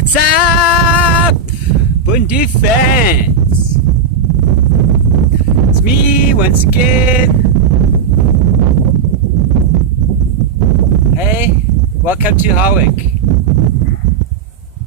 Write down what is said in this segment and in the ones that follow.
What's up, Bundy fans? It's me once again. Hey, welcome to Howick,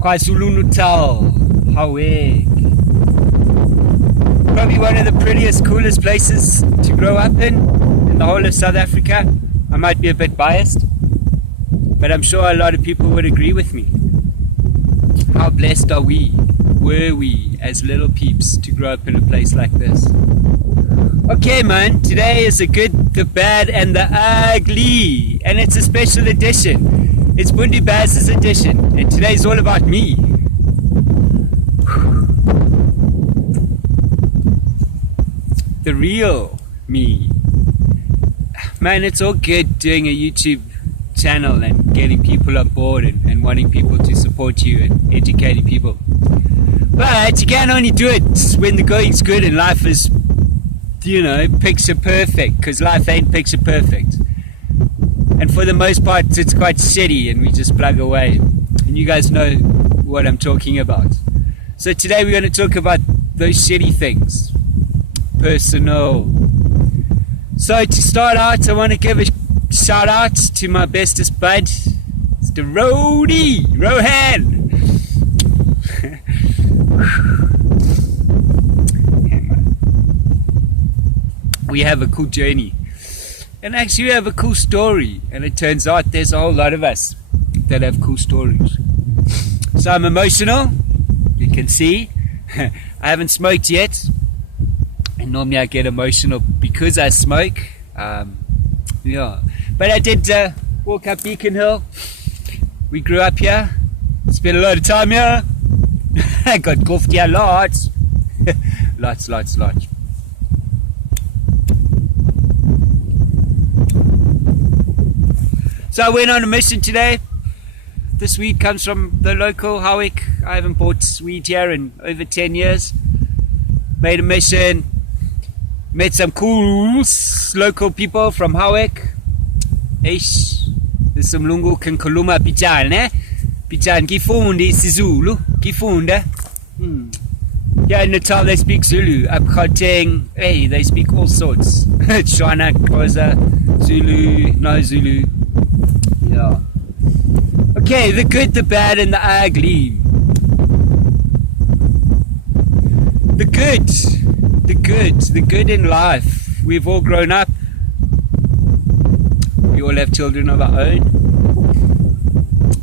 KwaZulu-Natal, Howick. Probably one of the prettiest, coolest places to grow up in the whole of South Africa. I might be a bit biased, but I'm sure a lot of people would agree with me. How blessed were we as little peeps to grow up in a place like this. Okay man, today is the good, the bad and the ugly, and it's a special edition. It's Bundy Baz's edition, and today's all about me. The real me. Man, it's all good doing a YouTube channel and getting people on board and wanting people to support you and educating people, but you can only do it when the going's good and life is, you know, picture perfect, because life ain't picture perfect, and for the most part it's quite shitty and we just plug away, and you guys know what I'm talking about. So today we're going to talk about those shitty things, personal. So to start out, I want to give a shout out to my bestest bud, Mr. Rohan. We have a cool journey, and actually we have a cool story, and it turns out there's a whole lot of us that have cool stories. So I'm emotional, you can see. I haven't smoked yet, and normally I get emotional because I smoke. Yeah, but I did walk up Beacon Hill. We grew up here, spent a lot of time here. I got golfed here lots. lots. So I went on a mission today. This weed comes from the local Howick. I haven't bought weed here in over 10 years. Made a mission. Met some cool local people from Howick. Eish, this mlungu can kuluma pijan, eh? Pijan gifundi isiZulu, gifunda. Yeah, in Natal they speak Zulu. Up Gauteng, hey, they speak all sorts. Shona, Xhosa, Zulu, no Zulu. Yeah. Okay, the good, the bad, and the ugly. The good in life. We've all grown up. We all have children of our own.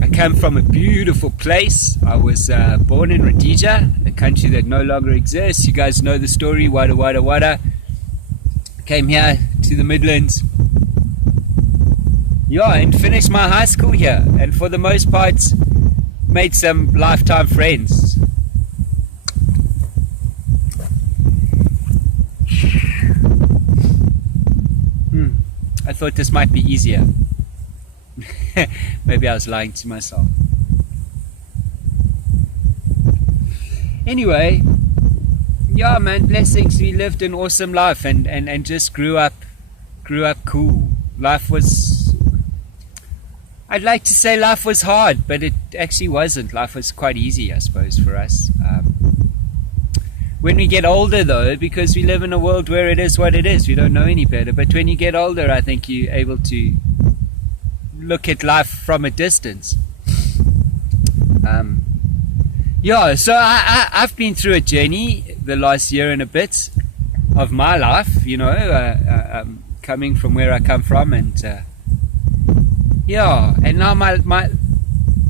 I come from a beautiful place. I was born in Rhodesia, a country that no longer exists. You guys know the story, wada. Came here to the Midlands. Yeah, and finished my high school here. And for the most part, made some lifetime friends. I thought this might be easier. Maybe I was lying to myself. Anyway, yeah man, blessings. We lived an awesome life and just grew up cool. Life was, I'd like to say life was hard, but it actually wasn't. Life was quite easy, I suppose, for us. When we get older though, because we live in a world where it is what it is, we don't know any better, but when you get older I think you're able to look at life from a distance. Yeah, so I've been through a journey the last year and a bit of my life, you know, coming from where I come from, and yeah, and now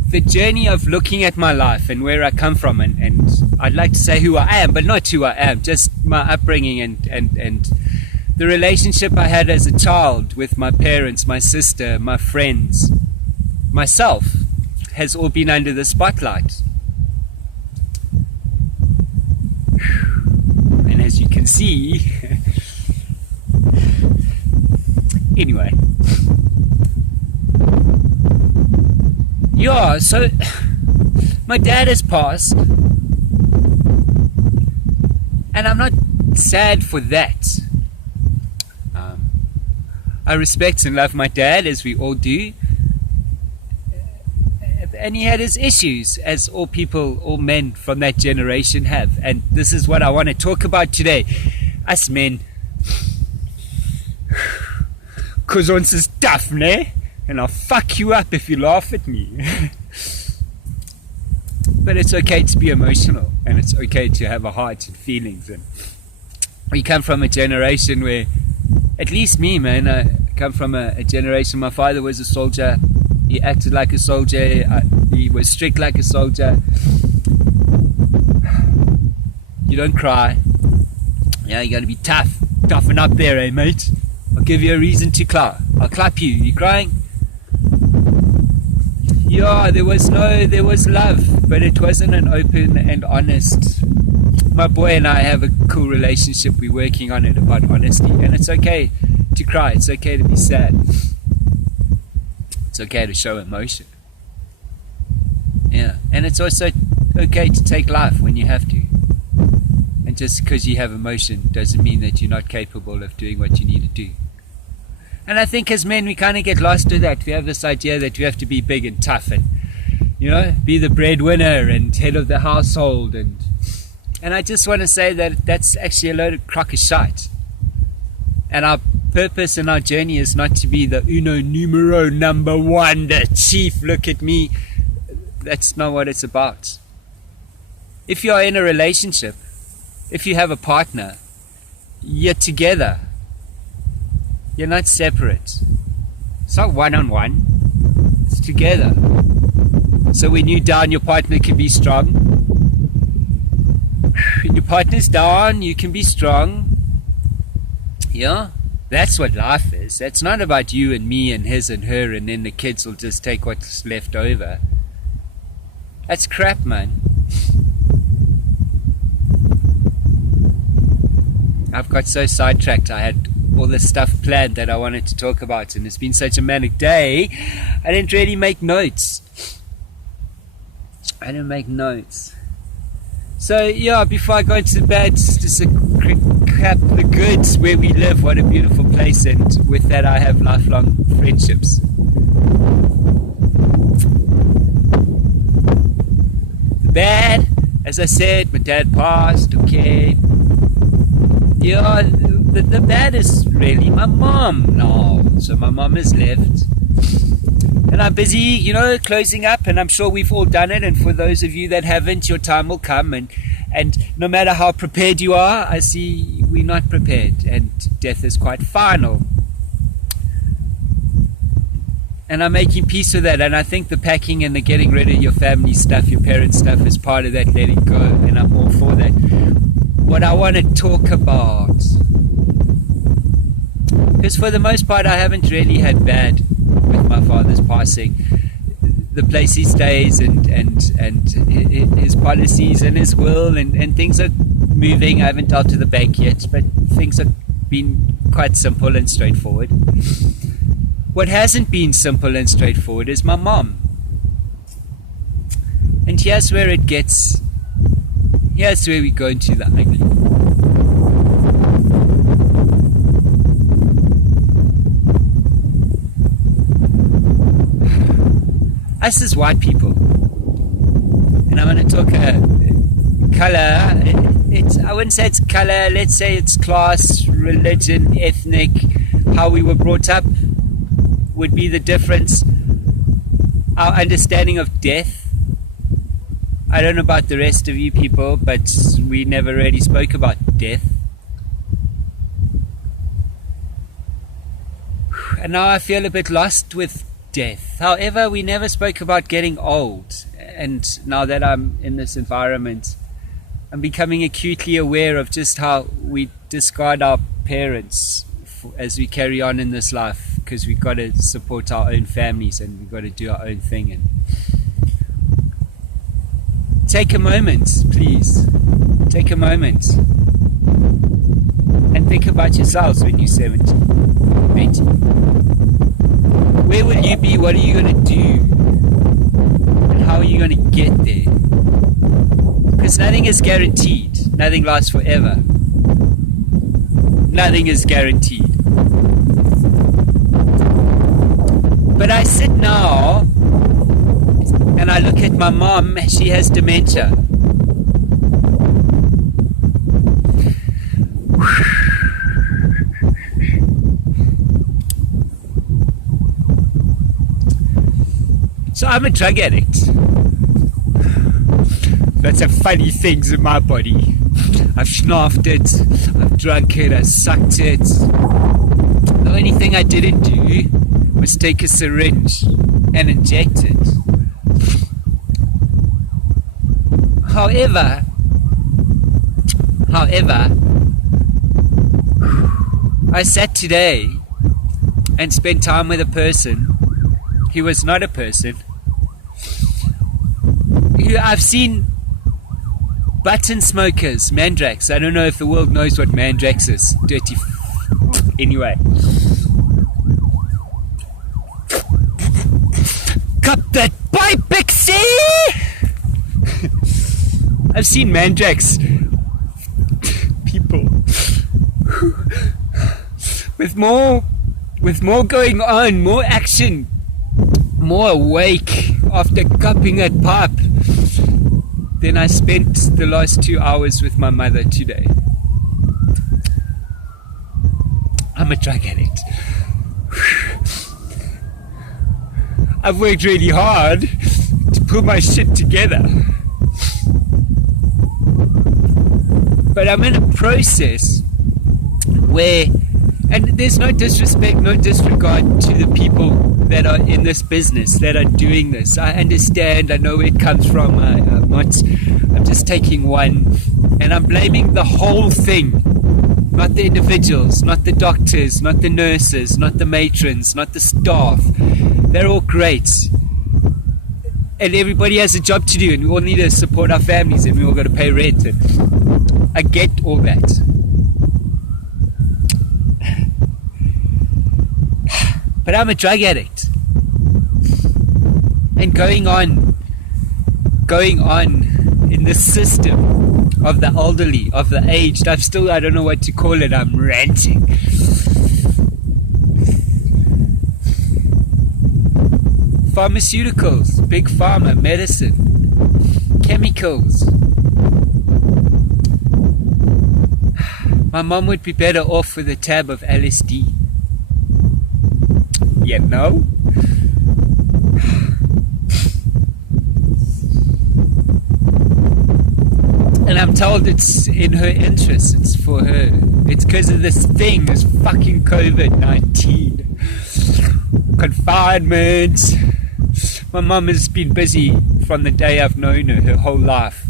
the journey of looking at my life and where I come from, and I'd like to say who I am, but not who I am, just my upbringing and the relationship I had as a child with my parents, my sister, my friends, myself, has all been under the spotlight. And as you can see, anyway. Yeah, so my dad has passed, and I'm not sad for that. I respect and love my dad, as we all do, he had his issues, as all people, all men from that generation have. And this is what I want to talk about today. Us men, cause ons is tough, ne? And I'll fuck you up if you laugh at me. But it's okay to be emotional, and it's okay to have a heart and feelings. And we come from a generation where, at least me, man, I come from a generation. My father was a soldier. He acted like a soldier. He was strict like a soldier. You don't cry. Yeah, you gotta be tough. Toughen up there, eh, mate? I'll give you a reason to clap. I'll clap you. You crying? Yeah, there was love, but it wasn't an open and honest. My boy and I have a cool relationship. We're working on it, about honesty, and it's okay to cry. It's okay to be sad. It's okay to show emotion. Yeah, and it's also okay to take life when you have to. And just because you have emotion doesn't mean that you're not capable of doing what you need to do. And I think as men we kind of get lost with that. We have this idea that we have to be big and tough and, you know, be the breadwinner and head of the household. And I just want to say that that's actually a load of crock of shite. And our purpose and our journey is not to be the uno numero number one, the chief, look at me. That's not what it's about. If you are in a relationship, if you have a partner, you're together. You're not separate. It's not one-on-one. It's together. So when you're down, your partner can be strong. When your partner's down, you can be strong. Yeah? That's what life is. It's not about you and me and his and her and then the kids will just take what's left over. That's crap, man. I've got so sidetracked. I had all this stuff planned that I wanted to talk about, and it's been such a manic day, I didn't really make notes. So yeah, before I go into bed, just a quick cap the goods where we live. What a beautiful place, and with that I have lifelong friendships. The bad, as I said, my dad passed, okay. Yeah, the bad is really my mom now. So my mom has left. And I'm busy, you know, closing up, and I'm sure we've all done it. And for those of you that haven't, your time will come. And no matter how prepared you are, I see we're not prepared. And death is quite final. And I'm making peace with that. And I think the packing and the getting rid of your family stuff, your parents' stuff, is part of that letting go. And I'm all for that. What I want to talk about, because for the most part I haven't really had bad with my father's passing. The place he stays and his policies and his will and things are moving. I haven't dealt to the bank yet, but things have been quite simple and straightforward. What hasn't been simple and straightforward is my mom. And here's where it gets... Here's where we go into the ugly. Us as white people, and I'm going to talk color. I wouldn't say it's color. Let's say it's class, religion, ethnic, how we were brought up would be the difference. Our understanding of death. I don't know about the rest of you people, but we never really spoke about death. And now I feel a bit lost with death. However, we never spoke about getting old. And now that I'm in this environment, I'm becoming acutely aware of just how we discard our parents as we carry on in this life, because we've got to support our own families and we've got to do our own thing. And take a moment, please. Take a moment and think about yourselves when you're 70, 80. Where will you be? What are you going to do? And how are you going to get there? Because nothing is guaranteed. Nothing lasts forever. Nothing is guaranteed. But I sit now And I look at my mom, she has dementia. So I'm a drug addict. Lots of funny things in my body. I've schnaufed it, I've drunk it, I've sucked it. The only thing I didn't do was take a syringe and inject it. However, I sat today and spent time with a person who was not a person, who I've seen button smokers, Mandrax. I don't know if the world knows what Mandrax is. Dirty anyway. Cup that pipe, Pixie! I've seen Mandrax people with more going on, more action, more awake after cupping that pipe than I spent the last 2 hours with my mother today. I'm a drug addict. I've worked really hard to pull my shit together. But I'm in a process where, and there's no disrespect, no disregard to the people that are in this business, that are doing this. I understand, I know where it comes from. I'm just taking one, and I'm blaming the whole thing. Not the individuals, not the doctors, not the nurses, not the matrons, not the staff. They're all great. And everybody has a job to do, and we all need to support our families, and we all got to pay rent. And I get all that. But I'm a drug addict. And going on in the system of the elderly, of the aged, I don't know what to call it, I'm ranting. Pharmaceuticals, big pharma, medicine, chemicals. My mom would be better off with a tab of LSD. You know? And I'm told it's in her interest, it's for her. It's because of this thing, this fucking COVID-19. Confinement. My mum has been busy from the day I've known her whole life.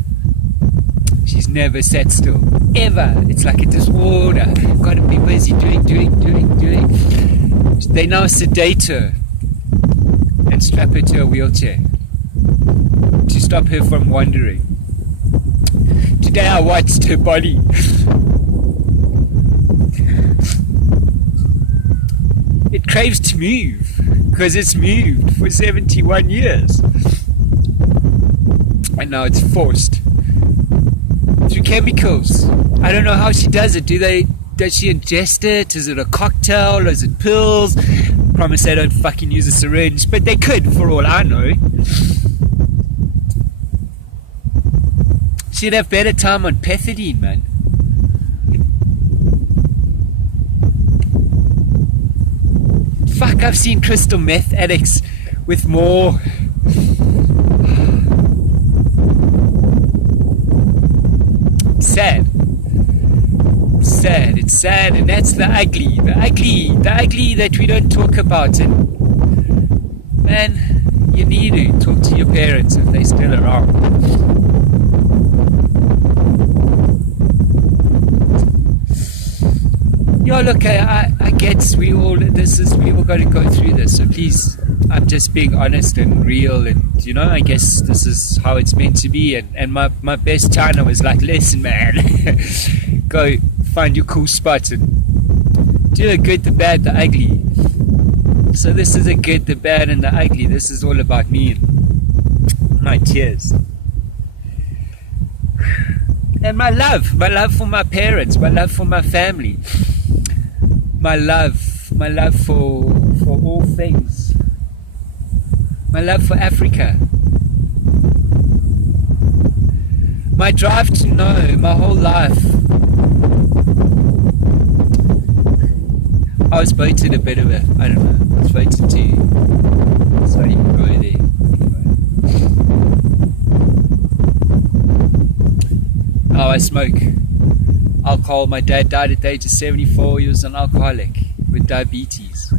She's never sat still, ever. It's like a disorder. Gotta be busy doing. They now sedate her and strap her to a wheelchair to stop her from wandering. Today I watched her body. It craves to move because it's moved for 71 years. And now it's forced through chemicals. I don't know how she does it. Does she ingest it? Is it a cocktail? Is it pills? Promise they don't fucking use a syringe, but they could for all I know. She'd have better time on pethidine, man. Fuck, I've seen crystal meth addicts with more. Sad. It's sad, and that's the ugly that we don't talk about. And man, you need to talk to your parents if they're still around. Yeah, look, I get we all got to go through this, so please, I'm just being honest and real, and I guess this is how it's meant to be. And my best China was like, listen, man, go find your cool spot and do the good, the bad, the ugly. So this is the good, the bad, and the ugly. This is all about me and my tears. And my love for my parents, my love for my family, my love for all things, my love for Africa, My drive to know, my whole life. I was voted a bit of a, I don't know, I was voted to, let's not even go there. Anyway. Oh, I smoke alcohol. My dad died at the age of 74. He was an alcoholic with diabetes.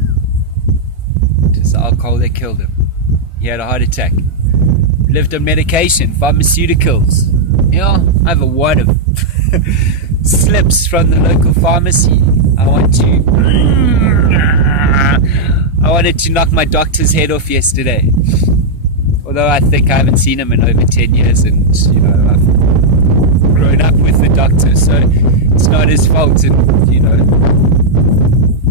It was the alcohol that killed him. He had a heart attack. He lived on medication, pharmaceuticals. You know, I have a wad of slips from the local pharmacy. I wanted to knock my doctor's head off yesterday. Although I think I haven't seen him in over 10 years, and you know, I've grown up with the doctor, so it's not his fault. And you know,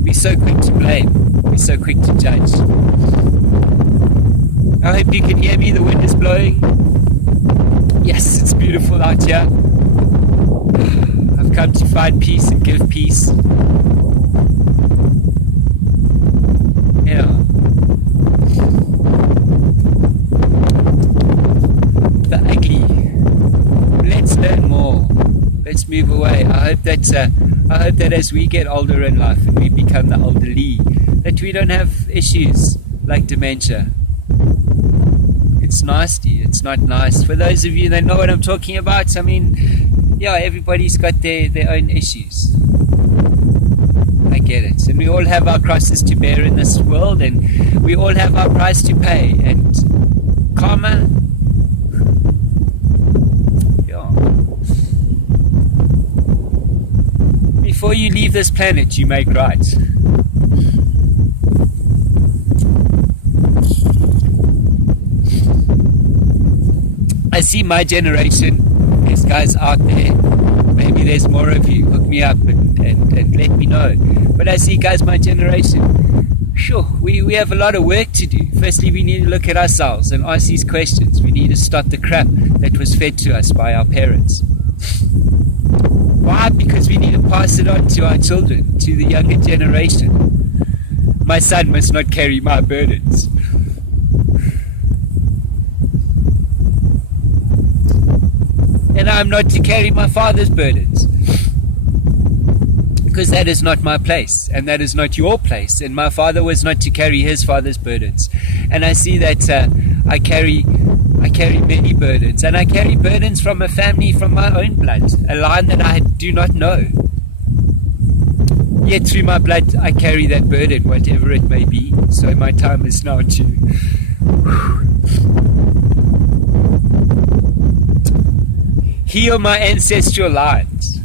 be so quick to blame, be so quick to judge. I hope you can hear me. The wind is blowing. Yes, it's beautiful out here. I've come to find peace and give peace. Yeah. The ugly. Let's learn more. Let's move away. I hope that as we get older in life and we become the elderly, that we don't have issues like dementia. It's nasty. It's not nice. For those of you that know what I'm talking about, I mean, yeah, everybody's got their own issues. I get it. And we all have our crosses to bear in this world, and we all have our price to pay. And karma, yeah. Before you leave this planet, you make right. I see my generation, there's guys out there, maybe there's more of you, hook me up and let me know. But I see guys my generation, sure, we have a lot of work to do. Firstly, we need to look at ourselves and ask these questions. We need to stop the crap that was fed to us by our parents. Why? Because we need to pass it on to our children, to the younger generation. My son must not carry my burdens. And I'm not to carry my father's burdens, because that is not my place, and that is not your place, and my father was not to carry his father's burdens. And I see that I carry many burdens, and I carry burdens from a family, from my own blood, a line that I do not know. Yet through my blood I carry that burden, whatever it may be. So my time is now to heal my ancestral lines,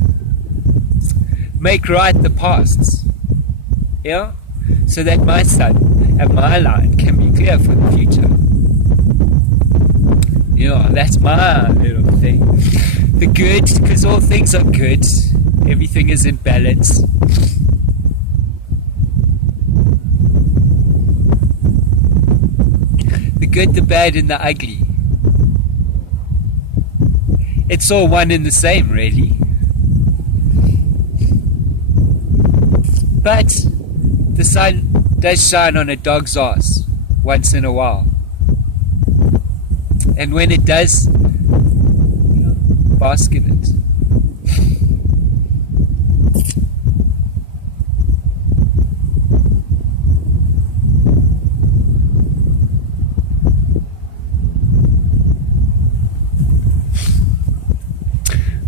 make right the pasts, yeah, so that my son and my line can be clear for the future. You know, that's my little thing. The good, because all things are good, everything is in balance. The good, the bad, and the ugly. It's all one and the same, really. But the sun does shine on a dog's ass once in a while. And when it does, bask in it.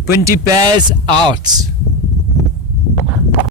Bunty Bears out.